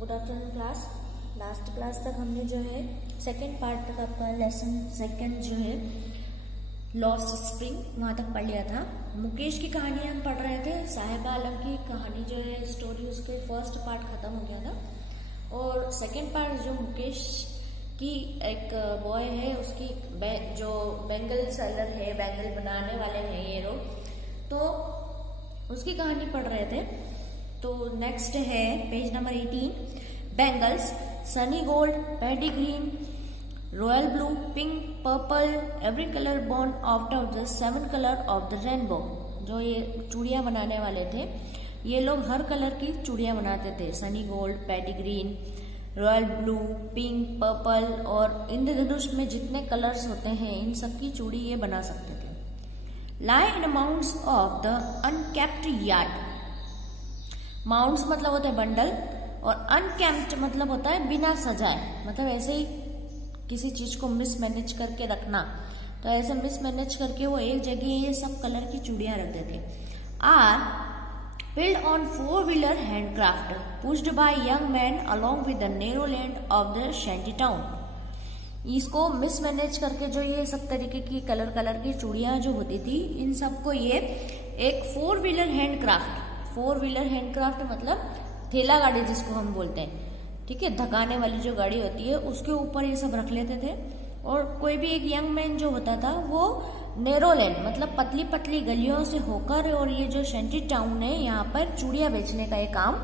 Good afternoon class. Last class तक हमने जो है सेकेंड पार्ट तक आपका लेसन सेकेंड जो है लॉस्ट स्प्रिंग वहां तक पढ़ लिया था। मुकेश की कहानी हम पढ़ रहे थे। साहिबा आलम की कहानी जो है स्टोरी उसके फर्स्ट पार्ट खत्म हो गया था और सेकेंड पार्ट जो मुकेश की एक बॉय है उसकी जो बैंगल सेलर है, बैंगल बनाने वाले हैं ये लोग, तो उसकी कहानी पढ़ रहे थे। तो नेक्स्ट है page number 18। Bangles sunny gold, paddy green, royal blue, pink, purple, every colour born out of the 7 colour of the rainbow. जो ये चूड़ियां बनाने वाले थे ये लोग हर कलर की चूड़ियां बनाते थे। Sunny gold, paddy green, royal blue, pink, purple और इंद्रधनुष में जितने कलर्स होते हैं इन सबकी चूड़ी ये बना सकते थे। Lie in mounts of the unkept yard. Mounts मतलब होता है बंडल और अनकेप्ट मतलब होता है बिना सजाए, मतलब ऐसे ही किसी चीज को मिसमैनेज करके रखना। तो ऐसे मिसमैनेज करके वो एक जगह ये सब कलर की चूड़ियां रखते थे। Are built on 4-wheeler handcraft pushed by young men along with the narrow land of the shanty town। इसको मिसमैनेज करके जो ये सब तरीके की कलर की चूड़ियां जो होती थी इन सबको ये एक 4-wheeler handcraft, 4-wheeler handcraft मतलब ठेला गाड़ी जिसको हम बोलते हैं, ठीक है, धकाने वाली जो गाड़ी होती है उसके ऊपर ये सब रख लेते थे। और कोई भी एक यंग मैन जो होता था वो नेरो लैंड मतलब पतली पतली गलियों से होकर और ये जो शेंटी टाउन है यहाँ पर चूड़ियां बेचने का ये काम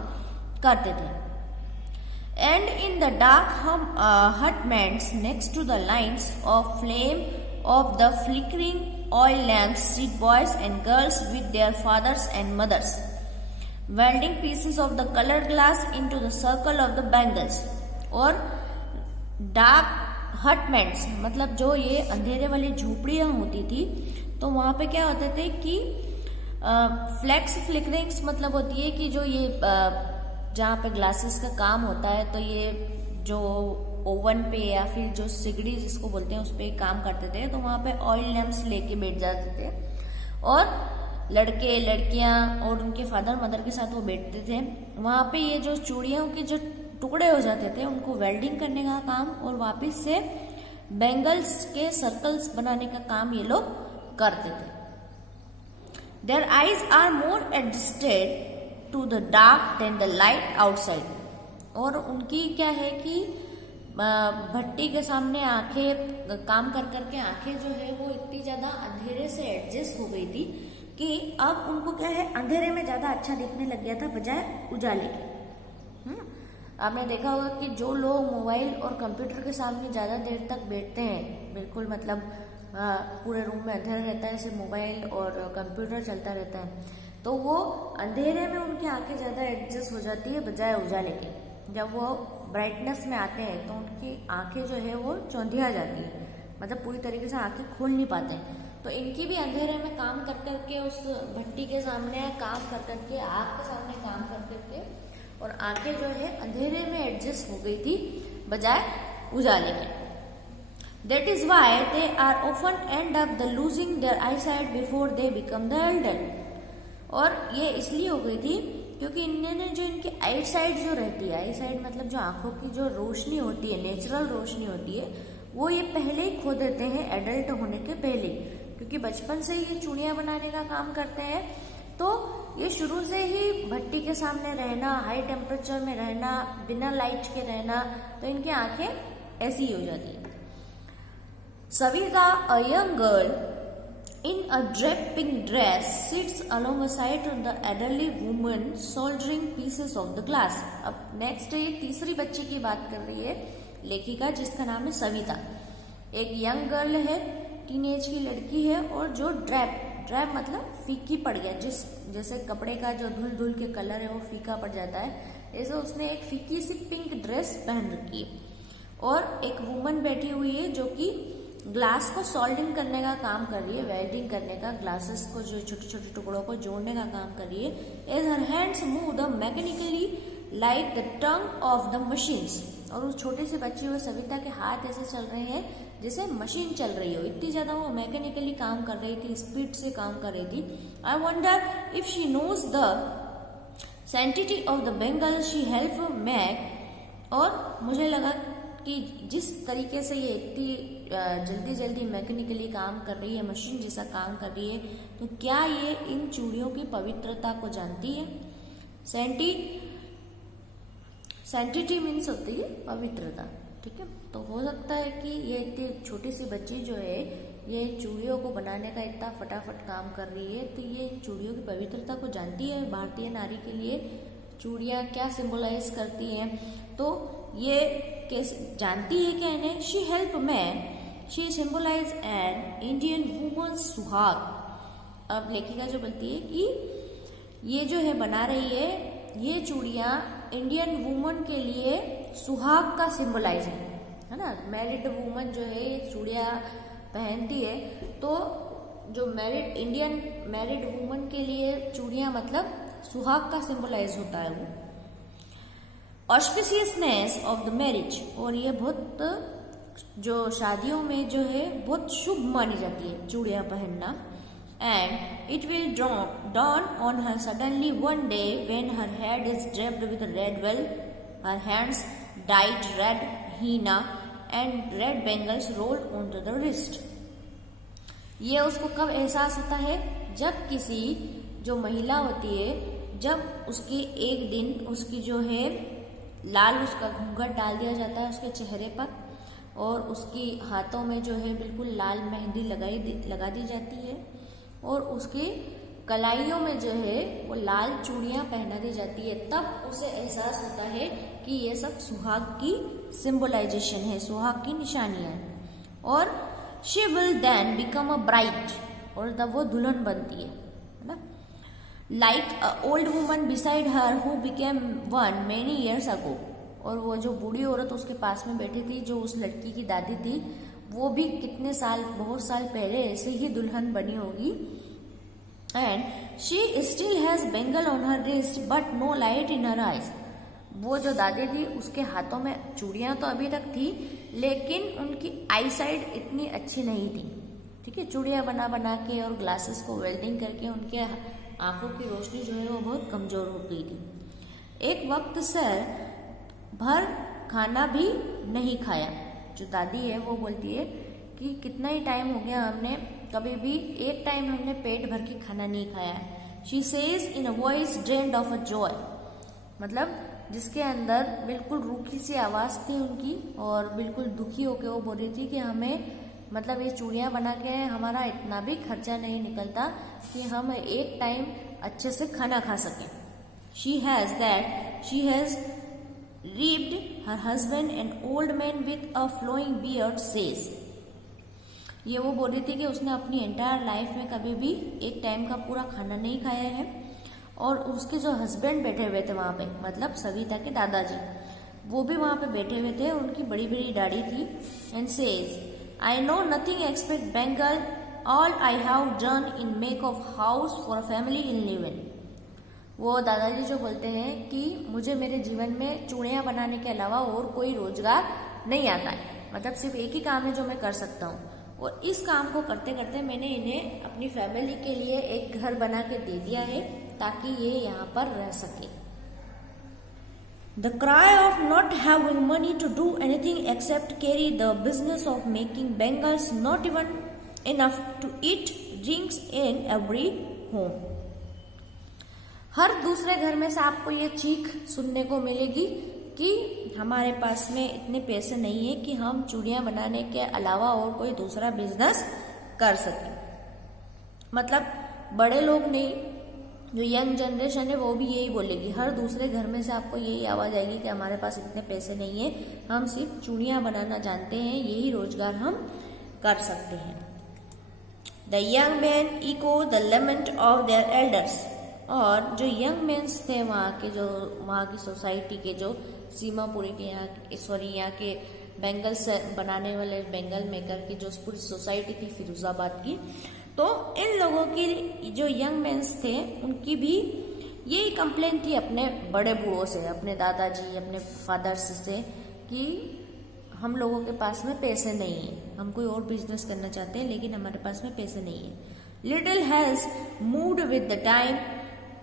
करते थे। And in the dark hutments next to the lines of flame of the flickering oil lamps sit boys and girls with their fathers and mothers welding pieces of the colour glass into the circle of the bangles. और dark hutments मतलब जो ये अंधेरे वाली झोपड़ियां होती थी तो वहां पे क्या होते थे कि फ्लैक्स फ्लिकरिंग्स मतलब होती है कि जो ये जहाँ पे ग्लासेस का काम होता है तो ये जो ओवन पे या फिर जो सिगड़ी जिसको बोलते हैं उस पे काम करते थे तो वहां पे ऑयल लैम्प्स लेके बैठ जाते थे और लड़के लड़कियां और उनके फादर मदर के साथ वो बैठते थे। वहां पे ये जो चूड़ियों के जो टुकड़े हो जाते थे उनको वेल्डिंग करने का काम और वापस से बैंगल्स के सर्कल्स बनाने का काम ये लोग करते थे। Their eyes are more adjusted to the dark than the light outside. और उनकी क्या है कि भट्टी के सामने आंखें काम कर करके आंखें जो है वो इतनी ज्यादा अंधेरे से एडजस्ट हो गई थी कि अब उनको क्या है अंधेरे में ज्यादा अच्छा दिखने लग गया था बजाय उजाले के। आपने देखा होगा कि जो लोग मोबाइल और कंप्यूटर के सामने ज्यादा देर तक बैठते हैं, बिल्कुल मतलब पूरे रूम में अंधेरा रहता है, ऐसे मोबाइल और कंप्यूटर चलता रहता है, तो वो अंधेरे में उनकी आंखें ज्यादा एडजस्ट हो जाती है बजाय उजाले के। जब वो ब्राइटनेस में आते हैं तो उनकी आंखें जो है वो चौंधिया जाती है, मतलब पूरी तरीके से आंखें खोल नहीं पाते हैं। तो इनकी भी अंधेरे में काम कर करके उस भट्टी के सामने काम कर करके आग के सामने काम कर करके और आंखें जो है अंधेरे में एडजस्ट हो गई थी बजाय उजाले के। That is why they are often end up the losing their eyesight before they become the elder. और ये इसलिए हो गई थी क्योंकि इन्होंने जो इनकी आई साइट जो रहती है, आई साइट मतलब जो आंखों की जो रोशनी होती है, नेचुरल रोशनी होती है, वो ये पहले ही खो देते हैं एडल्ट होने के पहले, क्योंकि बचपन से ये चूड़ियां बनाने का काम करते हैं तो ये शुरू से ही भट्टी के सामने रहना, हाई टेम्परेचर में रहना, बिना लाइट के रहना, तो इनकी आंखें ऐसी ही हो जाती है। Savita, a young girl in a drape pink dress sits along a side of the adultly woman soldering pieces of the glass. अब नेक्स्ट ये तीसरी बच्ची की बात कर रही है लेखिका जिसका नाम है सविता। एक यंग गर्ल है, टीनेज की लड़की है और जो ड्रेप मतलब फीकी पड़ गया, जैसे कपड़े का जो धुल धुल के कलर है वो फीका पड़ जाता है, ऐसे उसने एक फीकी सी पिंक ड्रेस पहन रखी है। और एक वुमन बैठी हुई है जो कि ग्लास को सोल्डिंग करने का काम कर रही है, वेल्डिंग करने का, ग्लासेस को जो छोटे छोटे टुकड़ों को जोड़ने का काम कर रही है। As her hands move the mechanically like the tongue of the machines. और उस छोटी सी बच्ची हुई सविता के हाथ ऐसे चल रहे हैं जैसे मशीन चल रही हो, इतनी ज्यादा वो मैकेनिकली काम कर रही थी, स्पीड से काम कर रही थी। I wonder if she knows the sanctity of the Bengal she helped make और मुझे लगा कि जिस तरीके से ये इतनी जल्दी जल्दी मैकेनिकली काम कर रही है, मशीन जैसा काम कर रही है, तो क्या ये इन चूड़ियों की पवित्रता को जानती है? सैंटिटी मीन्स होती है पवित्रता, ठीक है। तो हो सकता है कि ये इतनी छोटी सी बच्ची जो है ये चूड़ियों को बनाने का इतना फटाफट काम कर रही है, तो ये चूड़ियों की पवित्रता को जानती है। भारतीय नारी के लिए चूड़ियाँ क्या सिंबलाइज करती हैं, तो ये कैसे जानती है क्या इन्हें? She help man, she symbolise an Indian woman suhaag. अब लेखिका जो बोलती है कि ये जो है बना रही है, ये चूड़ियाँ इंडियन वुमन के लिए सुहाग का सिंबलाइज है ना। मैरिड वुमन जो है ये चूड़ियाँ पहनती है, तो जो इंडियन मैरिड वुमन के लिए चूड़ियाँ मतलब सुहाग का सिंबलाइज होता है वो। ऑस्पिशियसनेस ऑफ द मैरिज, और ये बहुत जो शादियों में जो है बहुत शुभ मानी जाती है चूड़ियाँ पहनना। And it will dawn on her suddenly one day when her head is draped with red veil, her hands dyed red henna and red bangles rolled onto the wrist. ये उसको कब एहसास होता है? जब किसी जो महिला होती है, जब उसकी एक दिन उसकी जो है लाल उसका घूंघट डाल दिया जाता है उसके चेहरे पर, और उसकी हाथों में जो है बिल्कुल लाल मेहंदी लगा दी जाती है, और उसकी कलाइयों में जो है वो लाल चूड़ियां पहना दी जाती है। तब उसे एहसास होता है कि ये सब सुहाग की सिंबलाइजेशन है, सुहाग की निशानियां हैं। और she will then become a bride, और तब वो दुल्हन बनती है ना। Like a old woman beside her who became one many years ago, और वो जो बूढ़ी औरत उसके पास में बैठी थी, जो उस लड़की की दादी थी, वो भी कितने साल, बहुत साल पहले ऐसे ही दुल्हन बनी होगी। And she still has bangle on her wrist but no light in her eyes, वो जो दादी थी उसके हाथों में चूड़ियां तो अभी तक थी, लेकिन उनकी आई साइड इतनी अच्छी नहीं थी, ठीक है। चूड़ियां बना बना के और ग्लासेस को वेल्डिंग करके उनके आंखों की रोशनी जो है वो बहुत कमजोर हो गई थी। एक वक्त सर भर खाना भी नहीं खाया, जो दादी है वो बोलती है कि कितना ही टाइम हो गया, हमने कभी भी एक टाइम हमने पेट भर के खाना नहीं खाया है। She says in a voice drained of a joy, मतलब जिसके अंदर बिल्कुल रूखी सी आवाज थी उनकी, और बिल्कुल दुखी होकर वो बोल रही थी कि हमें मतलब ये चूड़ियां बना के हमारा इतना भी खर्चा नहीं निकलता कि हम एक टाइम अच्छे से खाना खा सकें। She has reaped her husband an old man with a flowing beard says, ये वो बोल रही थी कि उसने अपनी एंटायर लाइफ में कभी भी एक टाइम का पूरा खाना नहीं खाया है, और उसके जो हस्बैंड बैठे हुए थे वहां पे, मतलब सविता के दादाजी, वो भी वहां पे बैठे हुए थे, उनकी बड़ी बड़ी दाढ़ी थी। And says I know nothing expect Bengal, all I have done in make of house for family in live in. वो दादाजी जो बोलते हैं कि मुझे मेरे जीवन में चूड़ियां बनाने के अलावा और कोई रोजगार नहीं आता है, मतलब सिर्फ एक ही काम है जो मैं कर सकता हूँ, और इस काम को करते करते मैंने इन्हें अपनी फैमिली के लिए एक घर बना के दे दिया है ताकि ये यहाँ पर रह सके। The cry of not having money to do anything except carry the business of making bangles not even enough to eat drinks in every home. हर दूसरे घर में से आपको ये चीख सुनने को मिलेगी कि हमारे पास में इतने पैसे नहीं है कि हम चूड़ियां बनाने के अलावा और कोई दूसरा बिजनेस कर सके। मतलब बड़े लोग नहीं, जो यंग जनरेशन है वो भी यही बोलेगी। हर दूसरे घर में से आपको यही आवाज आएगी कि हमारे पास इतने पैसे नहीं है, हम सिर्फ चूड़ियां बनाना जानते हैं, यही रोजगार हम कर सकते हैं। The young man echo the lament of their elders, और जो यंग मेंस थे वहाँ की सोसाइटी के, जो सीमापुरी के यहाँ के बेंगल्स बनाने वाले बेंगल मेकर की जो पूरी सोसाइटी थी फिरोजाबाद की, तो इन लोगों की जो यंग मेंस थे उनकी भी यही कंप्लेन थी अपने बड़े बूढ़ों से, अपने दादाजी, अपने फादर्स से, कि हम लोगों के पास में पैसे नहीं है, हम कोई और बिजनेस करना चाहते हैं लेकिन हमारे पास में पैसे नहीं है। Little has moved with the time,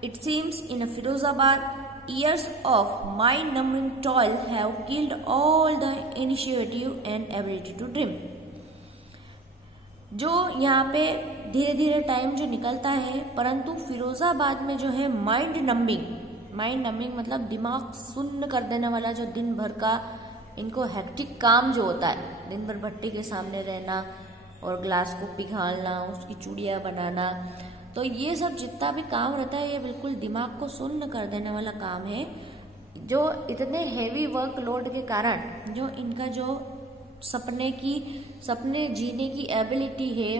it seems in Firozabad years of mind-numbing toil have killed all the initiative and ability to dream. जो यहाँ पे धीरे धीरे टाइम जो निकलता है, परंतु फिरोजाबाद में जो है माइंड नंबिंग मतलब दिमाग सुन्न कर देने वाला जो दिन भर का इनको हेक्टिक काम जो होता है, दिन भर भट्टी के सामने रहना और ग्लास को पिघालना, उसकी चूड़ियाँ बनाना, तो ये सब जितना भी काम रहता है ये बिल्कुल दिमाग को सुन्न कर देने वाला काम है। जो इतने हेवी वर्कलोड के कारण जो इनका जो सपने जीने की एबिलिटी है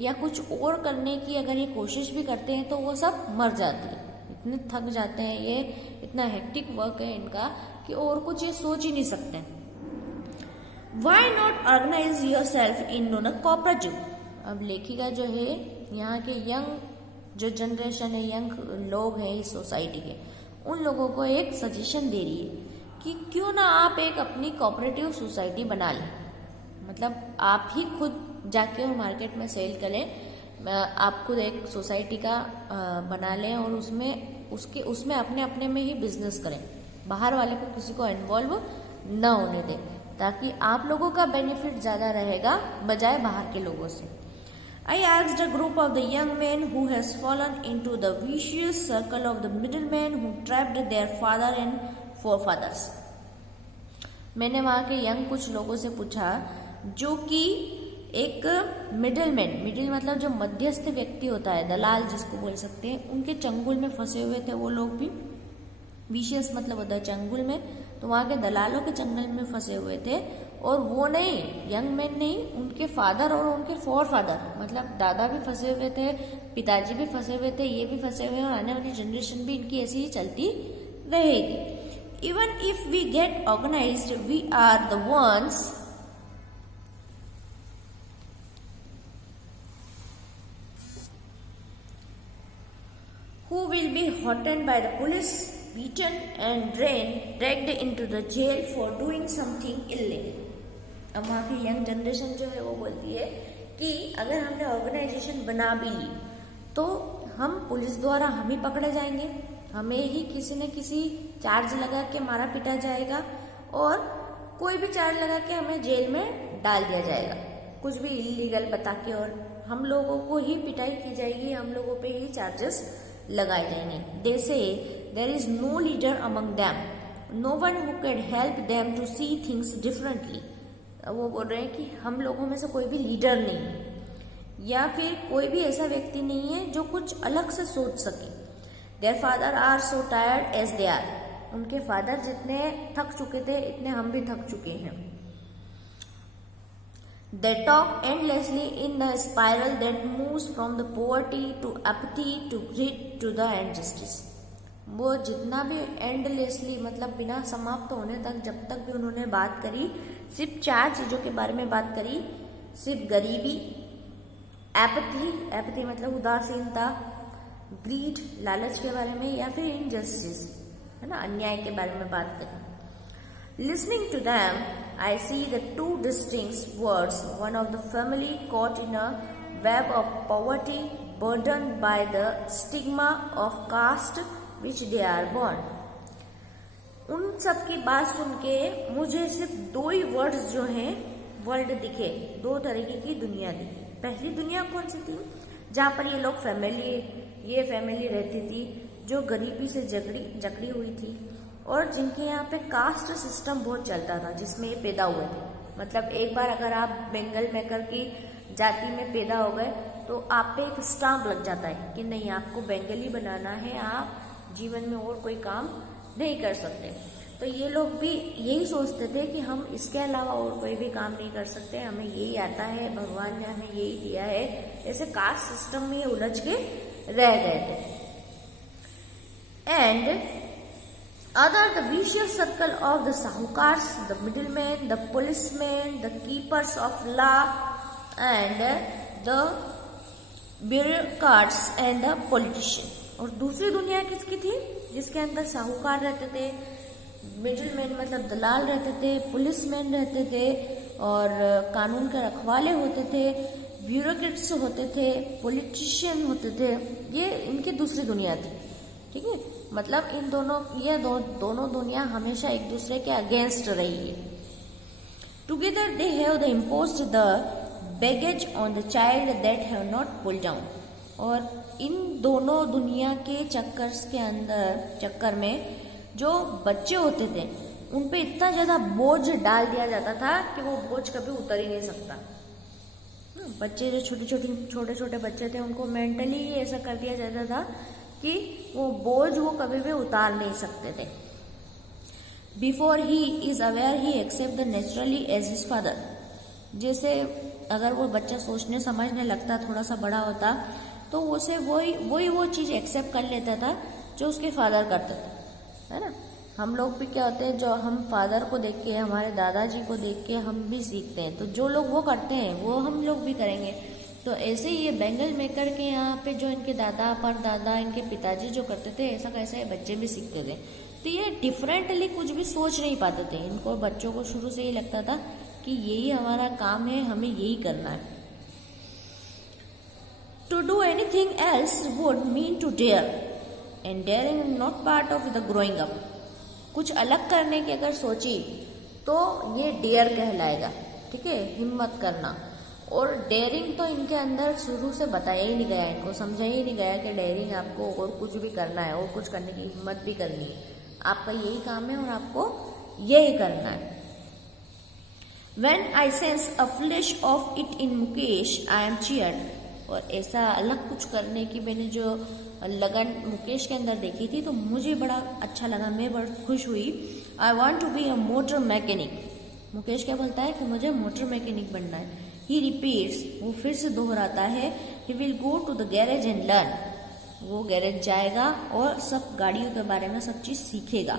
या कुछ और करने की अगर ये कोशिश भी करते हैं तो वो सब मर जाते हैं, इतने थक जाते हैं, ये इतना हेक्टिक वर्क है इनका कि और कुछ ये सोच ही नहीं सकते। Why not organize yourself into a cooperative? अब लेखिका जो है यहाँ के यंग जो जनरेशन है, यंग लोग हैं इस सोसाइटी के, उन लोगों को एक सजेशन दे रही है कि क्यों ना आप एक अपनी कोऑपरेटिव सोसाइटी बना लें। मतलब आप ही खुद जाके और मार्केट में सेल करें, आप खुद एक सोसाइटी का बना लें और उसमें अपने में ही बिजनेस करें, बाहर वाले को किसी को इन्वॉल्व न होने दें, ताकि आप लोगों का बेनिफिट ज्यादा रहेगा बजाय बाहर के लोगों से। I asked a group of the young men who has fallen into the vicious circle of the middlemen who trapped their father and forefathers. मैंने वहाँ के यंग कुछ लोगों से पूछा जो कि एक मिडिल मतलब जो मध्यस्थ व्यक्ति होता है, दलाल जिसको बोल सकते हैं, उनके चंगुल में फंसे हुए थे वो लोग भी। विशियस मतलब होता है चंगुल में, तो वहाँ के दलालों के चंगुल में फंसे हुए थे। और वो नहीं, यंग मैन नहीं, उनके फादर और उनके फोर फादर मतलब दादा भी फंसे हुए थे, पिताजी भी फंसे हुए थे, ये भी फंसे हुए हैं, और आने वाली जनरेशन भी इनकी ऐसी ही चलती रहेगी। Even if we get organised we are the ones who will be hottened by the police, beaten and dragged into the jail for doing something illegal. अब वहाँ की यंग जनरेशन जो है वो बोलती है कि अगर हमने ऑर्गेनाइजेशन बना भी ली तो हम पुलिस द्वारा हम ही पकड़े जाएंगे, हमें ही किसी न किसी चार्ज लगा के मारा पीटा जाएगा और कोई भी चार्ज लगा के हमें जेल में डाल दिया जाएगा, कुछ भी इलीगल बता के, और हम लोगों को ही पिटाई की जाएगी, हम लोगों पे ही चार्जेस लगाए जाएंगे। They say there is no leader among them, no one who can help them to see things differently. वो बोल रहे हैं कि हम लोगों में से कोई भी लीडर नहीं है या फिर कोई भी ऐसा व्यक्ति नहीं है जो कुछ अलग से सोच सके। Their father are so tired as they are. उनके फादर जितने थक चुके थे इतने हम भी थक चुके हैं। They talk endlessly in a spiral that moves from the poverty to apathy to greed to the injustice. वो जितना भी एंडलेसली मतलब बिना समाप्त होने तक जब तक भी उन्होंने बात करी, सिर्फ 4 चीजों के बारे में बात करी, सिर्फ गरीबी, एपैथी मतलब उदासीनता, ग्रीड लालच के बारे में, या फिर इनजस्टिस है ना, अन्याय के बारे में बात करी। Listening to them, I see the 2 distinct words, one of the family caught in a web of poverty, burdened by the stigma of caste which they are born. उन सब की बात सुन के मुझे सिर्फ 2 ही वर्ड्स जो हैं वर्ल्ड दिखे, 2 तरीके की दुनिया दिखी। पहली दुनिया कौन सी थी, जहाँ पर ये लोग ये फैमिली रहती थी जो गरीबी से जकड़ी हुई थी और जिनके यहाँ पे कास्ट सिस्टम बहुत चलता था, जिसमें ये पैदा हुए थे। मतलब एक बार अगर आप बेंगल मेकर की जाति में पैदा हो गए तो आप पे एक स्टाम्प लग जाता है कि नहीं, आपको बेंगली बनाना है, आप जीवन में और कोई काम नहीं कर सकते। तो ये लोग भी यही सोचते थे कि हम इसके अलावा और कोई भी काम नहीं कर सकते, हमें यही आता है, भगवान ने हमें यही दिया है। ऐसे कास्ट सिस्टम में उलझ के रह गए थे। And other the vicious circle of the sahukars, the middlemen, the policemen, the keepers of law and the bureaucrats and the politician. और दूसरी दुनिया किसकी थी, जिसके अंदर साहूकार रहते थे, मिडिलमैन मतलब दलाल रहते थे, पुलिसमैन रहते थे और कानून के रखवाले होते थे, ब्यूरोक्रेट्स होते थे, पॉलिटिशियन होते थे। ये इनकी दूसरी दुनिया थी, ठीक है। मतलब इन दोनों दोनों दुनिया हमेशा एक दूसरे के अगेंस्ट रही है। Together they have the imposed the baggage on the child that have not pulled down. और इन दोनों दुनिया के चक्कर में जो बच्चे होते थे उन पे इतना ज्यादा बोझ डाल दिया जाता था कि वो बोझ कभी उतर ही नहीं सकता। बच्चे जो छोटे छोटे बच्चे थे उनको मेंटली ऐसा कर दिया जाता था कि वो बोझ वो कभी भी उतार नहीं सकते थे। Before he is aware he accept the naturally as his father. जैसे अगर वो बच्चा सोचने समझने लगता, थोड़ा सा बड़ा होता, तो उसे वो चीज एक्सेप्ट कर लेता था जो उसके फादर करते थे, है ना। हम लोग भी क्या होते हैं, जो हम फादर को देख के, हमारे दादाजी को देख के हम भी सीखते हैं, तो जो लोग वो करते हैं वो हम लोग भी करेंगे। तो ऐसे ही ये बैंगल मेकर के यहाँ पे जो इनके दादा परदादा, इनके पिताजी जो करते थे, ऐसा कैसा ये बच्चे भी सीखते थे। तो ये डिफरेंटली कुछ भी सोच नहीं पाते थे। इनको बच्चों को शुरू से ही लगता था कि यही हमारा काम है, हमें यही करना है। To do anything else would mean to dare, and daring not part of the growing up. कुछ अलग करने की अगर सोची तो ये डेयर कहलाएगा, ठीक है, हिम्मत करना। और डेयरिंग तो इनके अंदर शुरू से बताया ही नहीं गया, इनको समझाया ही नहीं गया कि डेयरिंग आपको और कुछ भी करना है, और कुछ करने की हिम्मत भी करनी है, आपका यही काम है और आपको यही करना है। When I sense a flash of it in Mukesh, I am cheered। और ऐसा अलग कुछ करने की मैंने जो लगन मुकेश के अंदर देखी थी तो मुझे बड़ा अच्छा लगा, मैं बड़ा खुश हुई। I want to be a motor mechanic। Mukesh क्या बोलता है कि मुझे मोटर मैकेनिक बनना है। He repeats, वो फिर से दोहराता है, He will go to the garage and learn। वो गैरेज जाएगा और सब गाड़ियों के बारे में सब चीज सीखेगा।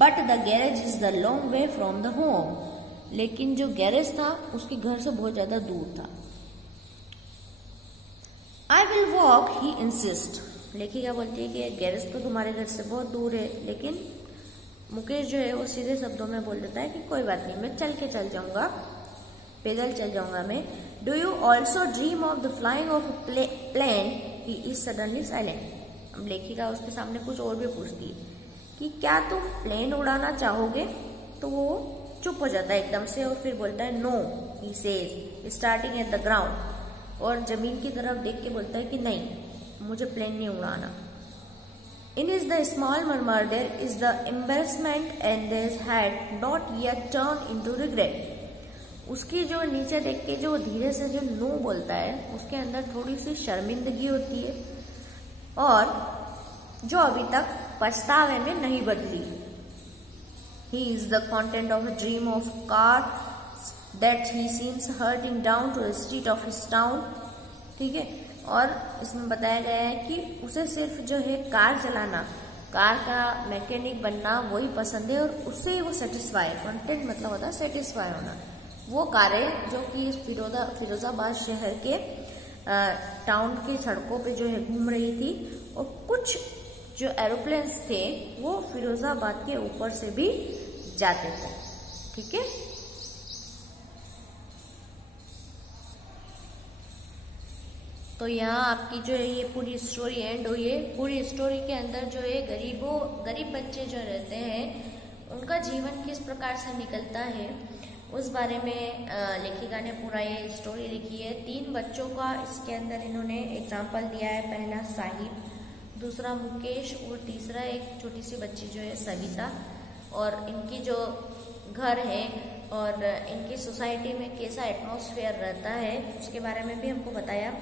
But the garage is the long way from the home। लेकिन जो गैरेज था उसके घर से बहुत ज्यादा दूर था। I will walk, he insists। लेखिका बोलती है कि गैरेज तो तुम्हारे घर से बहुत दूर है, लेकिन मुकेश जो है वो सीधे शब्दों में बोल देता है कि कोई बात नहीं, मैं चल जाऊंगा, पैदल चल जाऊंगा मैं। Do you also dream of the flying of plane, he is suddenly silent. अब लेखिका उसके सामने कुछ और भी पूछती है कि क्या तुम प्लेन उड़ाना चाहोगे, तो वो चुप हो जाता है एकदम से और फिर बोलता है no, he says starting at the ground. और जमीन की तरफ देख के बोलता है कि नहीं, मुझे प्लेन नहीं उड़ाना। In is the small murmur, there is the embarrassment and his head not yet turned into regret। उसकी जो नीचे देख के जो धीरे से जो नो बोलता है उसके अंदर थोड़ी सी शर्मिंदगी होती है और जो अभी तक पछतावे में नहीं बदली। He is the content of a dream of car that he seems hurrying down to the street of his town। ठीक है, और इसमें बताया गया है कि उसे सिर्फ जो है कार चलाना, कार का मैकेनिक बनना वही पसंद है और उससे वो सेटिस्फाई, कंटेंट मतलब होता है सेटिस्फाई होना। वो कारें जो कि फिरोजाबाद शहर के टाउन की सड़कों पे जो है घूम रही थी, और कुछ जो एरोप्लेन्स थे वो फिरोजाबाद के ऊपर से भी जाते थे। ठीक है, तो यहाँ आपकी जो है ये पूरी स्टोरी एंड हुई है। पूरी स्टोरी के अंदर जो है गरीब बच्चे जो रहते हैं उनका जीवन किस प्रकार से निकलता है उस बारे में लेखिका ने पूरा ये स्टोरी लिखी है। 3 बच्चों का इसके अंदर इन्होंने एग्जाम्पल दिया है। पहला साहिब, दूसरा मुकेश और तीसरा एक छोटी सी बच्ची जो है सविता। और इनकी जो घर है और इनकी सोसाइटी में कैसा एटमॉस्फेयर रहता है उसके बारे में भी हमको बताया।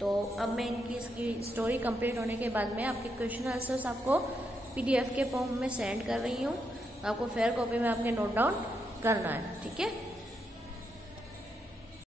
तो अब मैं इसकी स्टोरी कंप्लीट होने के बाद में आपके क्वेश्चन आंसर्स आपको PDF के फॉर्म में सेंड कर रही हूँ। आपको फेयर कॉपी में आपके नोट डाउन करना है। ठीक है।